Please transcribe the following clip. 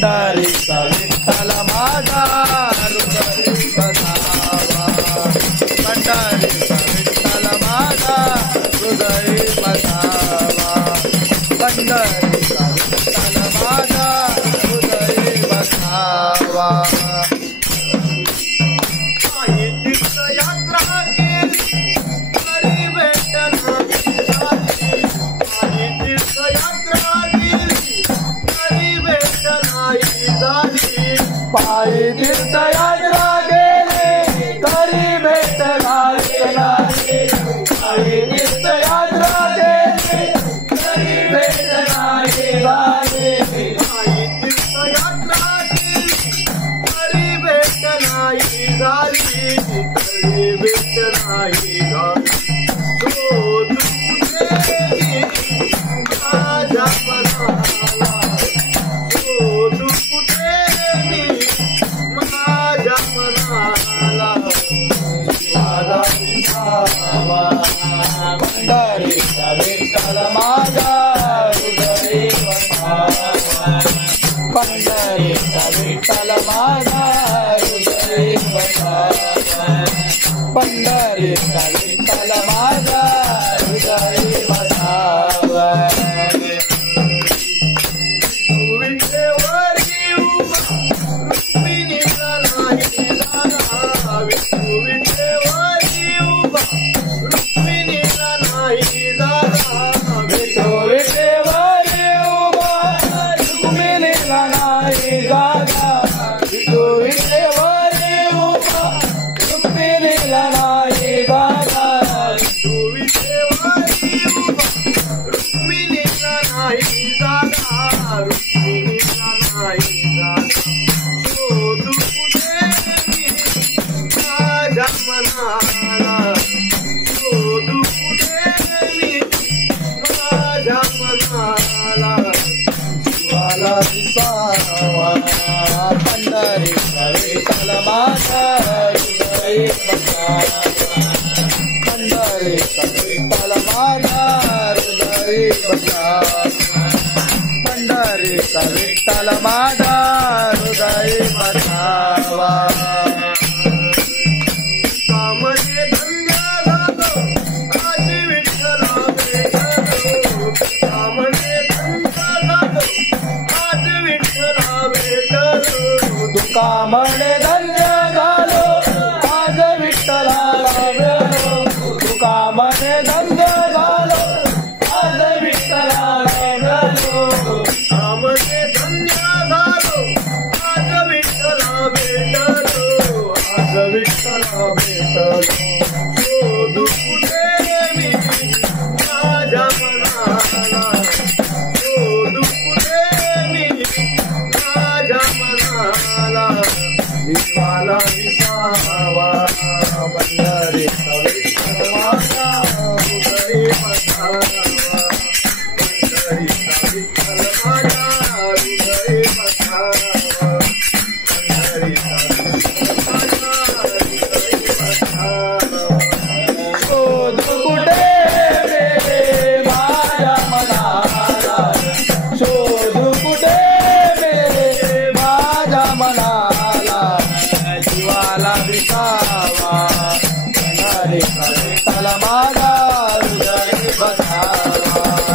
पंढरीचा विठ्ठल माझा हृदय बसावा, पंढरीचा विठ्ठल माझा हृदय बसावा, पंढरीचा विठ्ठल माझा हृदय बसावा. तीर्थयात्रा केली तरी भेटना झाली, तीर्थयात्रा केली तरी भेटना झाली, पायी तीर्थयात्रा गेली तरी भेट नाही झाली, पायी तीर्थयात्रा गेली तरी भेट नाही झाली, पायी तीर्थयात्रा केली तरी भेट नाही झाली, तरी भेट नाही झाली. शोध कुठे माझ्या मनाला, शोध कुठे मी माझ्या मनाला, माझा विसावा, पंढरीचा विठ्ठल माझा हृदय बसावा, पंढरीचा विठ्ठल माझा हृदय बसावा, पंढरीचा विठ्ठल माझा हृदय बसावा. विठेवरी उभा रुक्मिणीचा नाही दादा, विठेवरी उभा रुक्मिणीचा नाही दादा, विठेवरी उभा रुक्मिणीला नाही जागा, विठेवरी उभा रुक्मिणीला नाही जागा, विठेवरी उभा रुक्मिणीचा नाही दादा, रुक्मिणीचा नाही दादा. शोध कुठे मी माझ्या मनाला, शोध कुठे मी माझ्या मनाला, जीवाला विसावा, पंढरीचा विठ्ठल माझा हृदय बसावा, पंढरीचा विठ्ठल माझा हृदय बसावा, पंढरीचा विठ्ठल माझा हृदय बसावा. कामने धन्य झालो आज विठ्ठला भेटलो, कामने धन्य झालो आज विठ्ठला भेटलो, तुका म्हणे धन्य झालो आज विठ्ठलाला भेटलो, तुका म्हणे धन्य झालो आज विठ्ठलाला भेटलो, कामने धन्य झालो आज विठ्ठला भेटलो, आज विठ्ठला भेटलो. शोध कुठे मी माझ्या मनाला, शोध कुठे मी माझ्या मनाला, जीवाला विसावा, पंढरीचा विठ्ठल माझा हृदय बसावा, पंढरीचा विठ्ठल माझा हृदय बसावा, पंढरीचा विठ्ठल माझा हृदय बसावा. शोध कुठे मेरे माझ्या मनाला, शोध कुठे मेरे माझ्या मनाला, जीवाला विसावा, पंढरीचा विठ्ठल माझा हृदय बसावा,